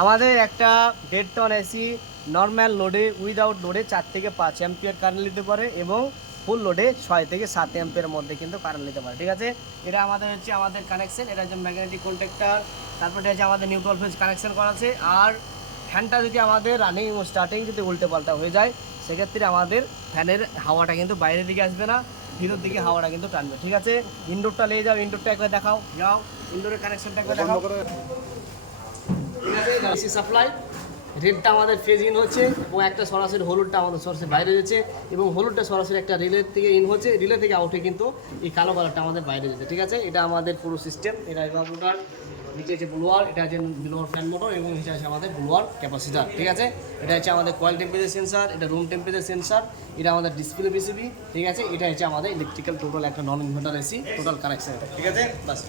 আমাদের একটা 1.5 ton AC normal লোডে উইদাউট লোডে 4 থেকে 5 অ্যাম্পিয়ার কারেন্ট নিতে পারে এবং ফুল লোডে 6 থেকে 7 অ্যাম্পিয়ার মধ্যে কিন্তু কারেন্ট নিতে পারে। ঠিক আছে, এটা আমাদের হচ্ছে আমাদের কানেকশন, এটা হচ্ছে ম্যাগনেটিক কন্ট্যাক্টর, তারপরে হচ্ছে আমাদের নিউট্রাল ফেজ কানেকশন করা আছে। আর ফ্যানটা যদি আমাদের রানিং এবং স্টার্টিং যদি উল্টে পাল্টা হয়ে যায় সেক্ষেত্রে আমাদের ফ্যানের হাওয়াটা কিন্তু বাইরের দিকে আসবে না, ভিতর দিকে হাওয়াটা কিন্তু টানবে। ঠিক আছে, ইনডোরটা নিয়ে যাও, ইনডোরটা একবার দেখাও, যাও ইনডোরের কানেকশনটা একবার দেখাও। ঠিক আছে, এসি সাপ্লাই রেডটা আমাদের ফেজ ইন হচ্ছে এবং একটা সরাসরি হলুদটা আমাদের সরাসরি বাইরে যাচ্ছে এবং হলুদটা সরাসরি একটা রিলের থেকে ইন হচ্ছে, রিলে থেকে আউটে কিন্তু এই কালো কালারটা আমাদের বাইরে যাচ্ছে। ঠিক আছে, এটা আমাদের পুরো সিস্টেম। এটা এভারমোটার, নিচে হচ্ছে ব্লোয়ার, এটা হচ্ছে ব্লোয়ার ফ্যান মোটর এবং নিচে আছে আমাদের ব্লোয়ার ক্যাপাসিটার। ঠিক আছে, এটা হচ্ছে আমাদের কয়েল টেম্পারেচার সেন্সার, এটা রুম টেম্পারেচার সেন্সার, এটা আমাদের ডিসপ্লে পিসিবি। ঠিক আছে, এটা হচ্ছে আমাদের ইলেকট্রিক্যাল টোটাল একটা নন ইনভার্টার এসি টোটাল কানেকশন। ঠিক আছে, বাস।